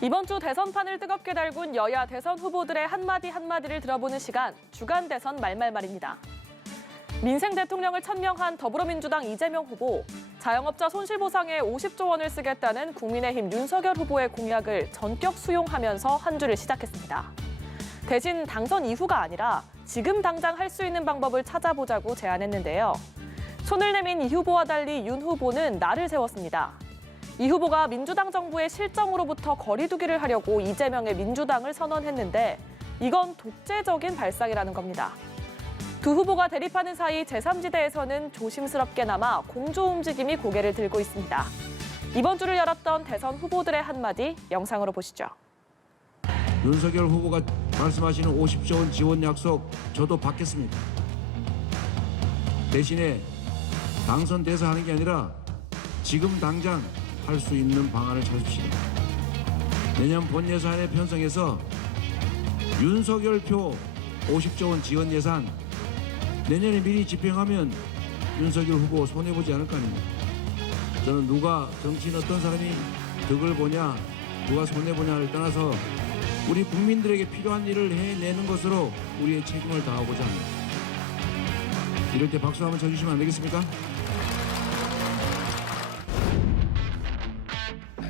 이번 주 대선판을 뜨겁게 달군 여야 대선 후보들의 한마디 한마디를 들어보는 시간, 주간 대선 말말말입니다. 민생 대통령을 천명한 더불어민주당 이재명 후보, 자영업자 손실보상에 50조 원을 쓰겠다는 국민의힘 윤석열 후보의 공약을 전격 수용하면서 한 주를 시작했습니다. 대신 당선 이후가 아니라 지금 당장 할 수 있는 방법을 찾아보자고 제안했는데요. 손을 내민 이 후보와 달리 윤 후보는 날을 세웠습니다. 이 후보가 민주당 정부의 실정으로부터 거리두기를 하려고 이재명의 민주당을 선언했는데 이건 독재적인 발상이라는 겁니다. 두 후보가 대립하는 사이 제3지대에서는 조심스럽게나마 공조 움직임이 고개를 들고 있습니다. 이번 주를 열었던 대선 후보들의 한마디 영상으로 보시죠. 윤석열 후보가 말씀하시는 50조 원 지원 약속 저도 받겠습니다. 대신에 당선돼서 하는 게 아니라 지금 당장 할 수 있는 방안을 찾읍시다. 내년 본 예산에 편성해서 윤석열표 50조 원 지원 예산 내년에 미리 집행하면 윤석열 후보 손해보지 않을 거 아닙니까? 저는 누가 정치인 어떤 사람이 덕을 보냐 누가 손해보냐를 떠나서 우리 국민들에게 필요한 일을 해내는 것으로 우리의 책임을 다하고자 합니다. 이럴 때 박수 한번 쳐주시면 안 되겠습니까?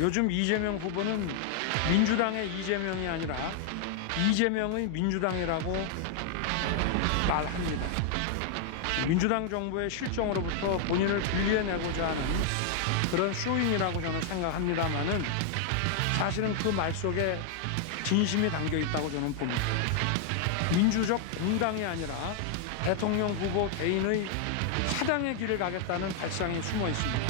요즘 이재명 후보는 민주당의 이재명이 아니라 이재명의 민주당이라고 말합니다. 민주당 정부의 실정으로부터 본인을 분리해내고자 하는 그런 쇼잉이라고 저는 생각합니다만은 사실은 그 말 속에 진심이 담겨 있다고 저는 봅니다. 민주적 공당이 아니라 대통령 후보 개인의 사당의 길을 가겠다는 발상이 숨어 있습니다.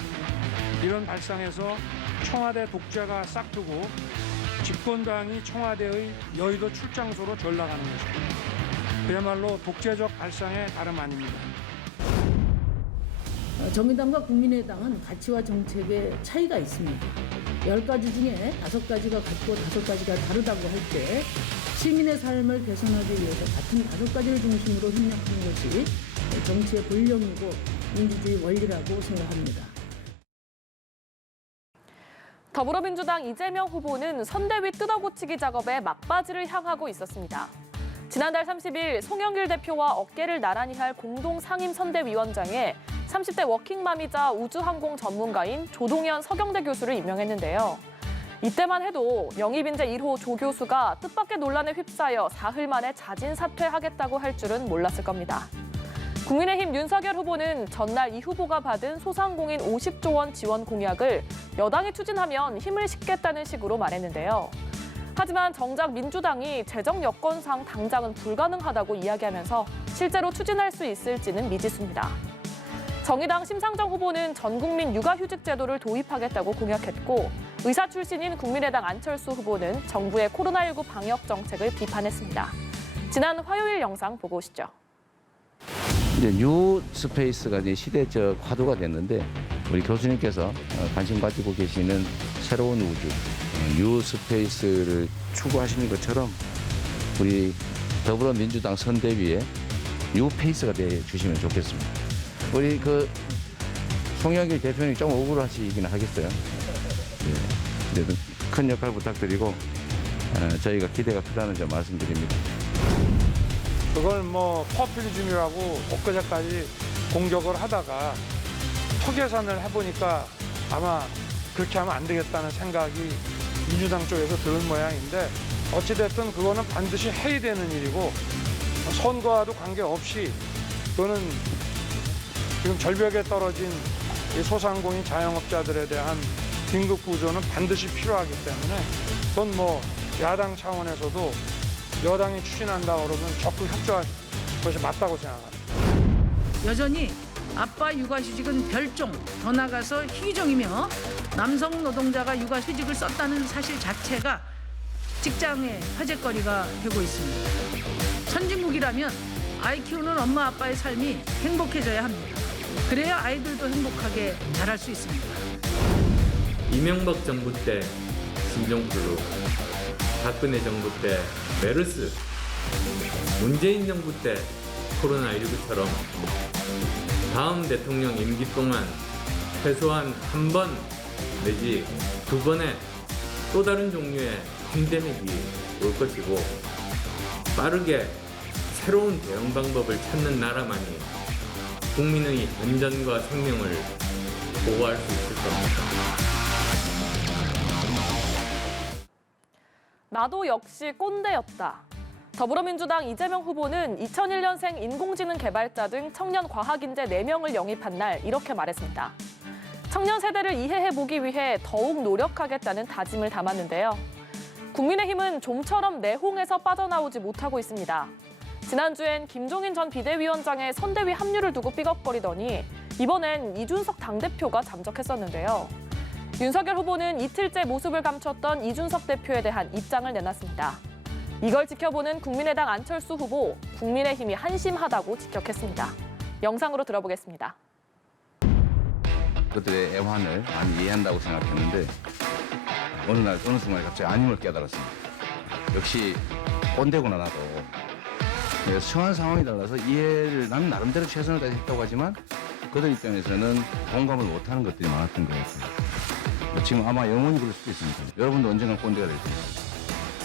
이런 발상에서 청와대 독재가 싹트고 집권당이 청와대의 여의도 출장소로 전락하는 것입니다. 그야말로 독재적 발상의 다름 아닙니다. 정의당과 국민의당은 가치와 정책에 차이가 있습니다. 10가지 중에 5가지가 같고 5가지가 다르다고 할 때 시민의 삶을 개선하기 위해서 같은 5가지를 중심으로 협력하는 것이 정치의 본령이고 민주주의 원리라고 생각합니다. 더불어민주당 이재명 후보는 선대위 뜯어고치기 작업에 막바지를 향하고 있었습니다. 지난달 30일 송영길 대표와 어깨를 나란히 할 공동 상임선대위원장에 30대 워킹맘이자 우주항공 전문가인 조동현 서경대 교수를 임명했는데요. 이때만 해도 영입인재 1호 조 교수가 뜻밖의 논란에 휩싸여 사흘 만에 자진 사퇴하겠다고 할 줄은 몰랐을 겁니다. 국민의힘 윤석열 후보는 전날 이 후보가 받은 소상공인 50조 원 지원 공약을 여당이 추진하면 힘을 싣겠다는 식으로 말했는데요. 하지만 정작 민주당이 재정 여건상 당장은 불가능하다고 이야기하면서 실제로 추진할 수 있을지는 미지수입니다. 정의당 심상정 후보는 전국민 육아휴직 제도를 도입하겠다고 공약했고 의사 출신인 국민의당 안철수 후보는 정부의 코로나19 방역 정책을 비판했습니다. 지난 화요일 영상 보고 오시죠. 이제 뉴 스페이스가 이제 시대적 화두가 됐는데 우리 교수님께서 관심 가지고 계시는 새로운 우주, 뉴 스페이스를 추구하시는 것처럼 우리 더불어민주당 선대위에 뉴 페이스가 돼 주시면 좋겠습니다. 우리 그 송영길 대표님 좀 억울하시긴 하겠어요. 네. 그래도 큰 역할 부탁드리고 저희가 기대가 크다는 점 말씀드립니다. 그걸 뭐 포퓰리즘이라고 엊그제까지 공격을 하다가 토계산을 해보니까 아마 그렇게 하면 안 되겠다는 생각이 민주당 쪽에서 들은 모양인데 어찌됐든 그거는 반드시 해야 되는 일이고 선거와도 관계없이 그거는 지금 절벽에 떨어진 이 소상공인 자영업자들에 대한 긴급 구조는 반드시 필요하기 때문에 그건 뭐 야당 차원에서도 여당이 추진한다 그러면 적극 협조할 것이 맞다고 생각합니다. 여전히 아빠 육아휴직은 별종, 더 나아가서 희귀종이며 남성 노동자가 육아휴직을 썼다는 사실 자체가 직장의 화제거리가 되고 있습니다. 선진국이라면 아이 키우는 엄마 아빠의 삶이 행복해져야 합니다. 그래야 아이들도 행복하게 자랄 수 있습니다. 이명박 정부 때 신종플루, 박근혜 정부 때 메르스, 문재인 정부 때 코로나19처럼 다음 대통령 임기 동안 최소한 한 번 내지 두 번의 또 다른 종류의 팬데믹이 올 것이고 빠르게 새로운 대응 방법을 찾는 나라만이 국민의 안전과 생명을 보호할 수 있을 겁니다. 나도 역시 꼰대였다. 더불어민주당 이재명 후보는 2001년생 인공지능 개발자 등 청년 과학인재 4명을 영입한 날 이렇게 말했습니다. 청년 세대를 이해해보기 위해 더욱 노력하겠다는 다짐을 담았는데요. 국민의힘은 좀처럼 내홍에서 빠져나오지 못하고 있습니다. 지난주엔 김종인 전 비대위원장의 선대위 합류를 두고 삐걱거리더니 이번엔 이준석 당대표가 잠적했었는데요. 윤석열 후보는 이틀째 모습을 감췄던 이준석 대표에 대한 입장을 내놨습니다. 이걸 지켜보는 국민의당 안철수 후보, 국민의힘이 한심하다고 직격했습니다. 영상으로 들어보겠습니다. 그들의 애환을 많이 이해한다고 생각했는데 어느 순간에 갑자기 아님을 깨달았습니다. 역시 꼰대구나 나도. 처한 상황이 달라서 이해를 나는 나름대로 최선을 다했다고 하지만 그들 입장에서는 공감을 못하는 것들이 많았던 것 같아요. 지금 아마 영원히 그럴 수도 있습니다. 여러분도 언젠가 꼰대가 될 겁니다.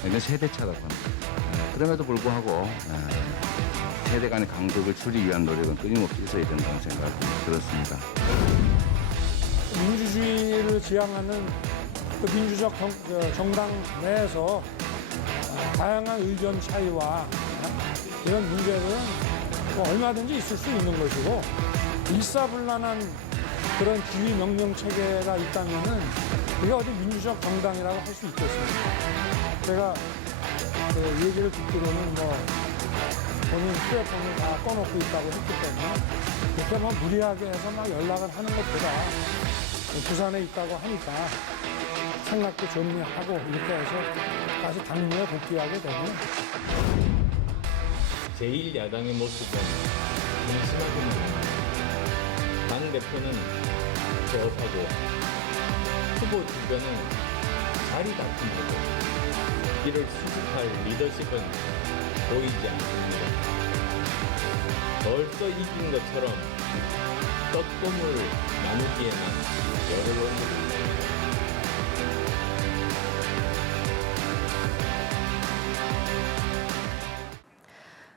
이건 세대차라고 합니다. 그럼에도 불구하고 세대 간의 간극을 줄이기 위한 노력은 끊임없이 있어야 된다는 생각이 들었습니다. 민주주의를 지향하는 그 민주적 정당 내에서 다양한 의견 차이와 이런 문제는 뭐 얼마든지 있을 수 있는 것이고 일사불란한 그런 지휘 명령 체계가 있다면은 그게 어디 민주적 정당이라고 할 수 있겠습니까? 제가 그 얘기를 듣기로는 뭐 본인 휴대폰을 다 꺼놓고 있다고 했기 때문에 그렇게 뭐 무리하게 해서 막 연락을 하는 것보다 부산에 있다고 하니까 생각도 정리하고 이렇게 해서 다시 당무에 복귀하게 되면 제1야당의 모습은 한심하구나. 당대표는 조업하고 후보 주변은 자리 다툼하고 이를 수습할 리더십은 보이지 않습니다. 벌써 이긴 것처럼 떡고물 나누기에만 열을 올립니다.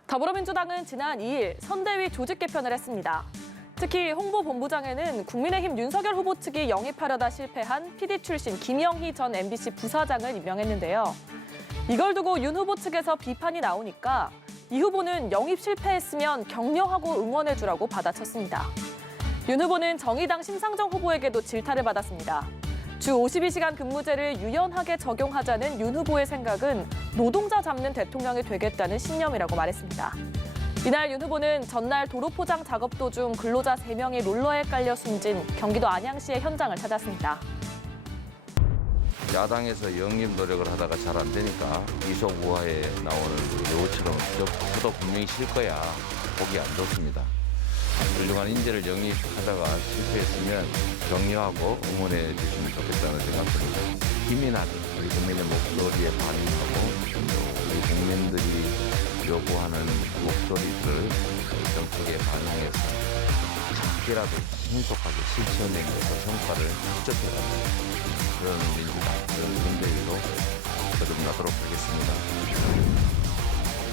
더불어민주당은 지난 2일 선대위 조직 개편을 했습니다. 특히 홍보본부장에는 국민의힘 윤석열 후보 측이 영입하려다 실패한 PD 출신 김영희 전 MBC 부사장을 임명했는데요. 이걸 두고 윤 후보 측에서 비판이 나오니까 이 후보는 영입 실패했으면 격려하고 응원해주라고 받아쳤습니다. 윤 후보는 정의당 심상정 후보에게도 질타를 받았습니다. 주 52시간 근무제를 유연하게 적용하자는 윤 후보의 생각은 노동자 잡는 대통령이 되겠다는 신념이라고 말했습니다. 이날 윤 후보는 전날 도로 포장 작업 도중 근로자 3명이 롤러에 깔려 숨진 경기도 안양시의 현장을 찾았습니다. 야당에서 영입 노력을 하다가 잘 안 되니까 이소부하에 나오는 여우처럼 저도 분명히 쉴 거야. 보기 안 좋습니다. 훌륭한 인재를 영입하다가 실패했으면 격려하고 응원해 주시면 좋겠다는 생각입니다. 힘이 나게 우리 국민의 목소리에 반응하고 우리 국민들이 요구하는 목소리들을 정책에 반영해서 작게라도 신속하게 실천해서 성과를 축적해가는 그런 민주당, 그런 선대위로 거듭나도록 하겠습니다.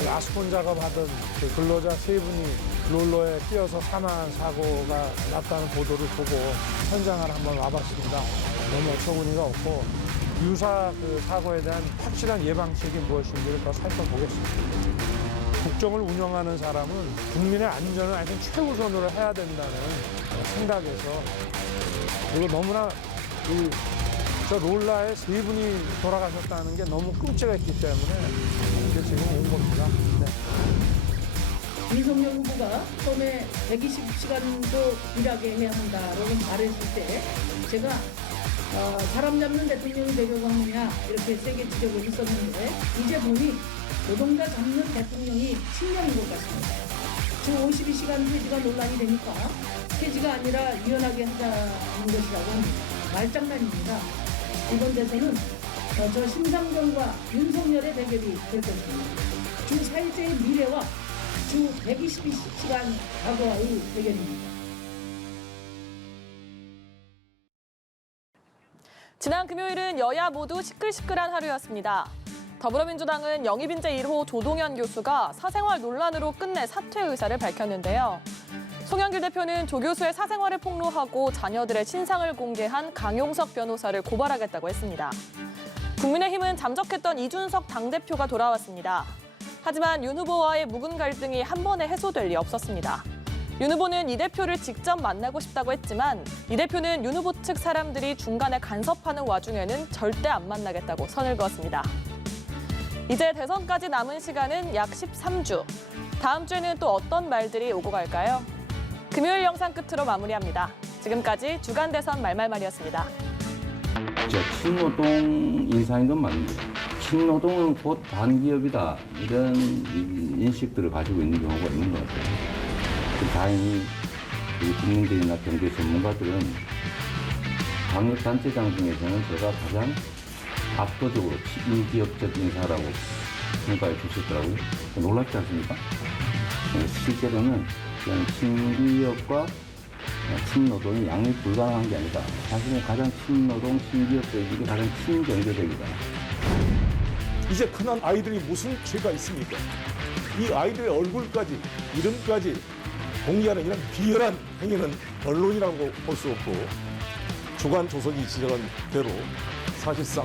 라스폰 작업하던 그 근로자 3분이 롤러에 뛰어서 사망한 사고가 났다는 보도를 보고 현장을 한번 와봤습니다. 너무 어처구니가 없고 유사 그 사고에 대한 확실한 예방책이 무엇인지를 더 살펴보겠습니다. 국정을 운영하는 사람은 국민의 안전을 아주 최우선으로 해야 된다는 생각에서 그리고 너무나 저 롤러에 3분이 돌아가셨다는 게 너무 끔찍했기 때문에 이게 지금 온 겁니다. 네. 윤석열 후보가 처음에 120시간도 일하게 해야 한다라고 말했을 때 제가 사람 잡는 대통령이 되려고 하느냐 이렇게 세게 지적을 했었는데 이제 보니 노동자 잡는 대통령이 신념인 것 같습니다. 지금 52시간 폐지가 논란이 되니까 폐지가 아니라 유연하게 하자는 것이라고 합니다. 말장난입니다. 이번 대선은 저 심상정과 윤석열의 대결이 될 것입니다. 주 4일째의 미래와 주 122시간 과거와의 대결입니다. 지난 금요일은 여야 모두 시끌시끌한 하루였습니다. 더불어민주당은 영입인재 1호 조동현 교수가 사생활 논란으로 끝내 사퇴 의사를 밝혔는데요. 송영길 대표는 조 교수의 사생활을 폭로하고 자녀들의 신상을 공개한 강용석 변호사를 고발하겠다고 했습니다. 국민의힘은 잠적했던 이준석 당대표가 돌아왔습니다. 하지만 윤 후보와의 묵은 갈등이 한 번에 해소될 리 없었습니다. 윤 후보는 이 대표를 직접 만나고 싶다고 했지만 이 대표는 윤 후보 측 사람들이 중간에 간섭하는 와중에는 절대 안 만나겠다고 선을 그었습니다. 이제 대선까지 남은 시간은 약 13주. 다음 주에는 또 어떤 말들이 오고 갈까요? 금요일 영상 끝으로 마무리합니다. 지금까지 주간 대선 말말말이었습니다. 친노동 인사인 건 맞습니다. 친노동은 곧 반기업이다. 이런 인식들을 가지고 있는 경우가 있는 것 같아요. 다행히 우리 국민들이나 경제 전문가들은 광역단체장 중에서는 제가 가장 압도적으로 친기업적 인사라고 평가해 주셨더라고요. 놀랍지 않습니까? 실제로는 그냥 친기업과 친노동이 양립 불가능한 게 아니다. 사실은 가장 친노동, 친기업적이고 가장 친경제적이다. 이제 흔한 아이들이 무슨 죄가 있습니까? 이 아이들의 얼굴까지, 이름까지 공개하는 이런 비열한 행위는 언론이라고 볼 수 없고 주간 조선이 지적한 대로 사실상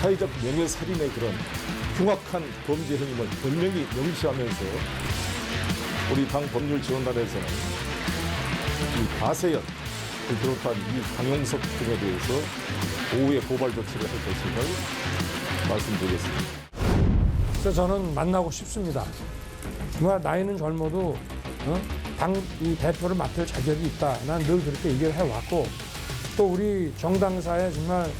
사회적 명예살인의 그런 흉악한 범죄 행위를 분명히 명시하면서 우리 당 법률지원단에서는 이 가세연을 비롯한 이 강용석 등에 대해서 오후에 고발 조치를 할 것임을 말씀드리겠습니다. 그래서 저는 만나고 싶습니다. 정말 나이는 젊어도 당 이 대표를 맡을 자격이 있다. 난 늘 그렇게 얘기를 해왔고 또 우리 정당사에 정말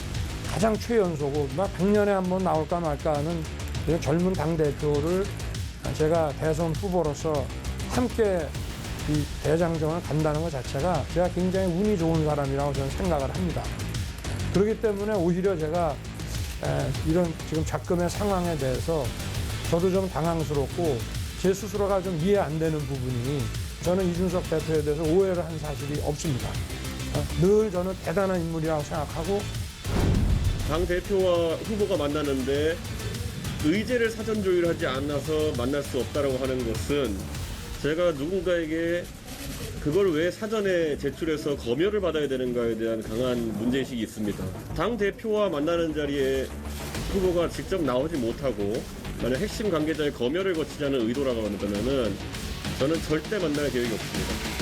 가장 최연소고 100년에 한 번 나올까 말까 하는 이런 젊은 당대표를 제가 대선 후보로서 함께 이 대장정을 간다는 것 자체가 제가 굉장히 운이 좋은 사람이라고 저는 생각을 합니다. 그렇기 때문에 오히려 제가 이런 지금 작금의 상황에 대해서 저도 좀 당황스럽고 제 스스로가 좀 이해 안 되는 부분이 저는 이준석 대표에 대해서 오해를 한 사실이 없습니다. 늘 저는 대단한 인물이라고 생각하고 당 대표와 후보가 만나는데 의제를 사전 조율하지 않아서 만날 수 없다라고 하는 것은 제가 누군가에게 그걸 왜 사전에 제출해서 검열을 받아야 되는가에 대한 강한 문제의식이 있습니다. 당 대표와 만나는 자리에 후보가 직접 나오지 못하고 만약 핵심 관계자의 검열을 거치자는 의도라고 한다면은 저는 절대 만날 계획이 없습니다.